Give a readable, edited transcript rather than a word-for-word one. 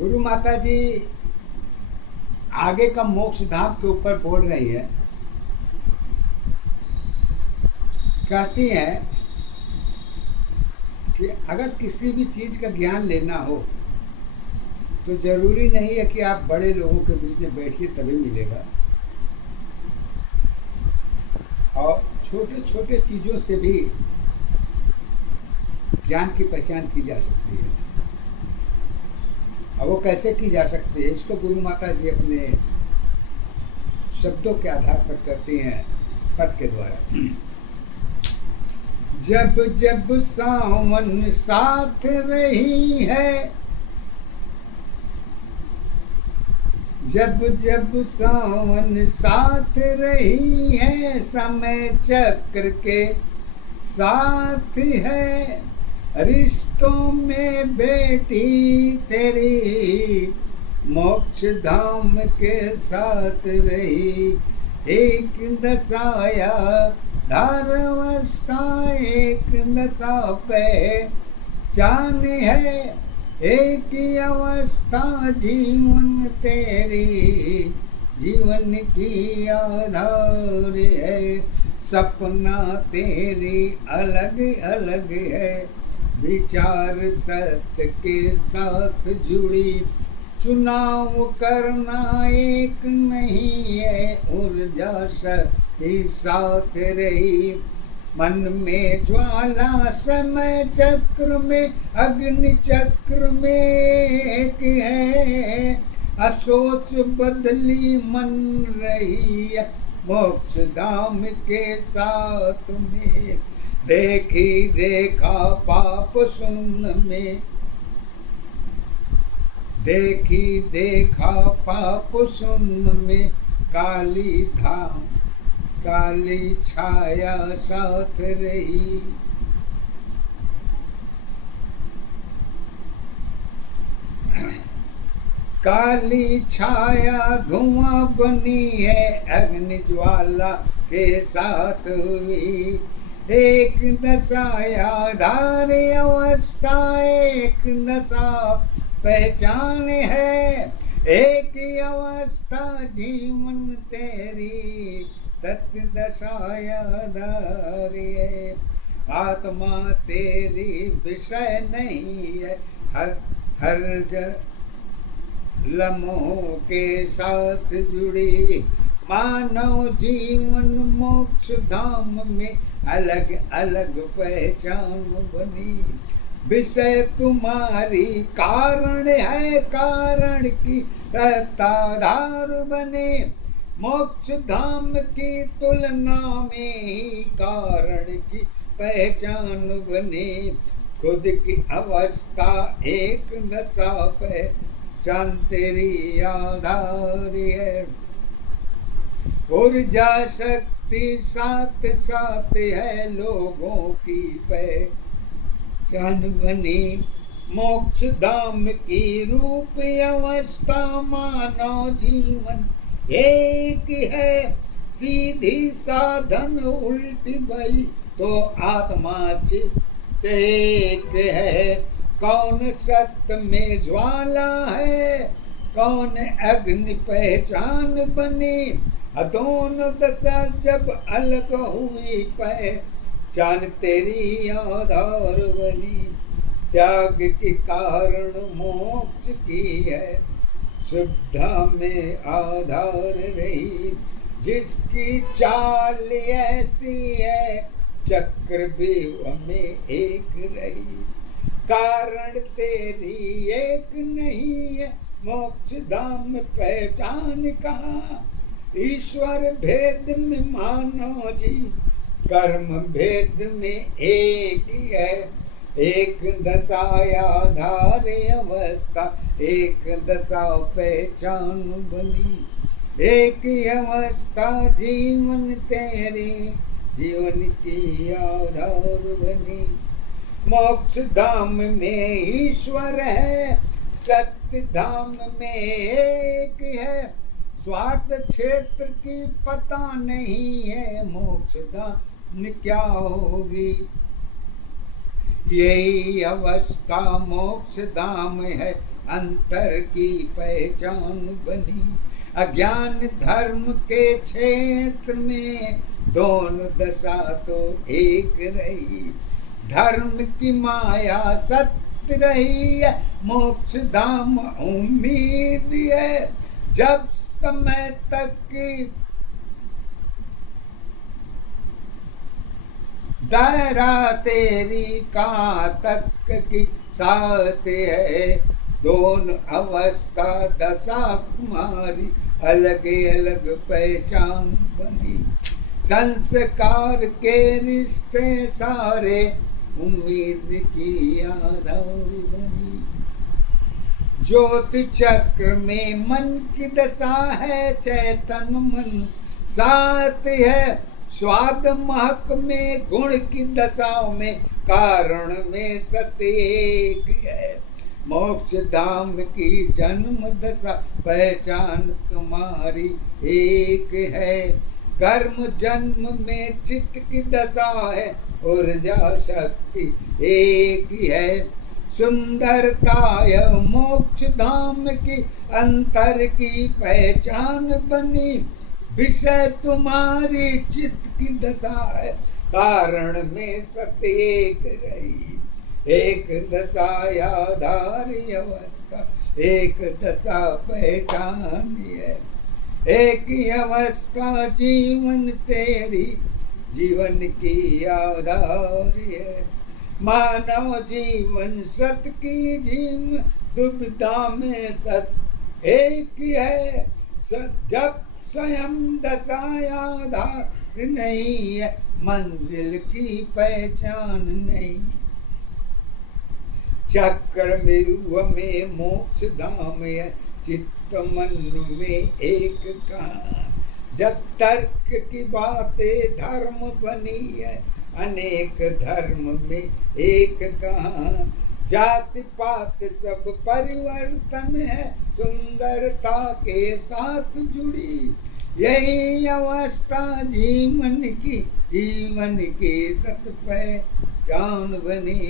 गुरु माता जी आगे का मोक्ष धाम के ऊपर बोल रही है। कहती हैं कि अगर किसी भी चीज़ का ज्ञान लेना हो तो ज़रूरी नहीं है कि आप बड़े लोगों के बीच में बैठिए तभी मिलेगा, और छोटे छोटे चीज़ों से भी ज्ञान की पहचान की जा सकती है। अब वो कैसे की जा सकती है, इसको गुरु माता जी अपने शब्दों के आधार पर करती हैं पद के द्वारा। जब जब सावन साथ रही है, जब जब सावन साथ रही है, समय चक्र के साथ है, रिश्तों में बेटी तेरी मोक्ष धाम के साथ रही। एक दशाया धारावस्था, एक दशा पहचान है, एक अवस्था जीवन तेरी जीवन की आधार है। सपना तेरी अलग अलग है, विचार सत्य के साथ जुड़ी, चुनाव करना एक नहीं है, ऊर्जा शक्ति साथ रही। मन में ज्वाला समय चक्र में अग्नि चक्र में एक है, असोच बदली मन रही है मोक्ष धाम के साथ में। देखी देखा पाप शून्य में, देखी देखा पाप शून्य में, काली धाम काली छाया साथ रही। काली छाया धुआं बनी है, अग्नि ज्वाला के साथ हुई। एक दशाया धार अवस्था, एक दशा पहचान है, एक अवस्था जीवन तेरी सत्य दशाया धार है। आत्मा तेरी विषय नहीं है, हर लम्हों के साथ जुड़ी। मानव जीवन मोक्ष धाम में अलग अलग पहचान बनी। विषय तुम्हारी कारण है, कारण की सत्ताधार बने। मोक्ष धाम की तुलना में ही कारण की पहचान बने। खुद की अवस्था एक दशा पहचान तेरी आधार है। ऊर्जा शक्ति साथ साथ है, लोगों की पहचान बनी। मोक्ष धाम की रूप अवस्था, मानव जीवन एक है। सीधी साधन उल्टी भई तो आत्मा चित्त एक है। कौन सत्य में ज्वाला है, कौन अग्नि पहचान बनी। दोनों दशा जब अलग हुई पहचान तेरी आधार बनी। त्याग के कारण मोक्ष की है, शुद्धा में आधार रही। जिसकी चाल ऐसी है, चक्र भी में एक रही। कारण तेरी एक नहीं है, मोक्ष धाम पहचान कहाँ। ईश्वर भेद में मानो जी, कर्म भेद में एक ही है। एक दशाया धार अवस्था, एक दशा पहचान बनी। एक अवस्था जीवन तेरे जीवन की आधार बनी। मोक्ष धाम में ईश्वर है, सत्य धाम में एक है। स्वार्थ क्षेत्र की पता नहीं है, मोक्ष धाम क्या होगी। यही अवस्था मोक्ष धाम है, अंतर की पहचान बनी। अज्ञान धर्म के क्षेत्र में दोनों दशा तो एक रही। धर्म की माया सत्य रही है, मोक्ष धाम उम्मीद है। जब समय तक दायरा तेरी कहाँ तक की साथ है। दोनों अवस्था दशा कुमारी अलग अलग पहचान बनी। संस्कार के रिश्ते सारे उम्मीद की आधार बनी। ज्योति चक्र में मन की दशा है, चैतन मन साथ है। स्वाद महक में गुण की दशाओं में कारण में सतेक है। मोक्ष धाम की जन्म दशा पहचान तुम्हारी एक है। कर्म जन्म में चित्त की दशा है, ऊर्जा शक्ति एक ही है। सुंदरता यह मोक्ष धाम की अंतर की पहचान बनी। विषय तुम्हारी चित्त की दशा है, कारण में सतेक रही। एक दशा आधार अवस्था, एक दशा पहचान है। एक ही अवस्था जीवन तेरी, जीवन की आधार है। मानव जीवन सत की जीव, दुविधा में सत एक ही है। जब स्वयं दशा आधार नहीं है, मंजिल की पहचान नहीं। चक्र में मोक्ष धाम है, चित्त मन में एक कहाँ। जब तर्क की बातें धर्म बनी है, अनेक धर्म में एक कहाँ। जाति पात सब परिवर्तन है, सुंदरता के साथ जुड़ी। यही अवस्था जीवन की सत पहचान बनी।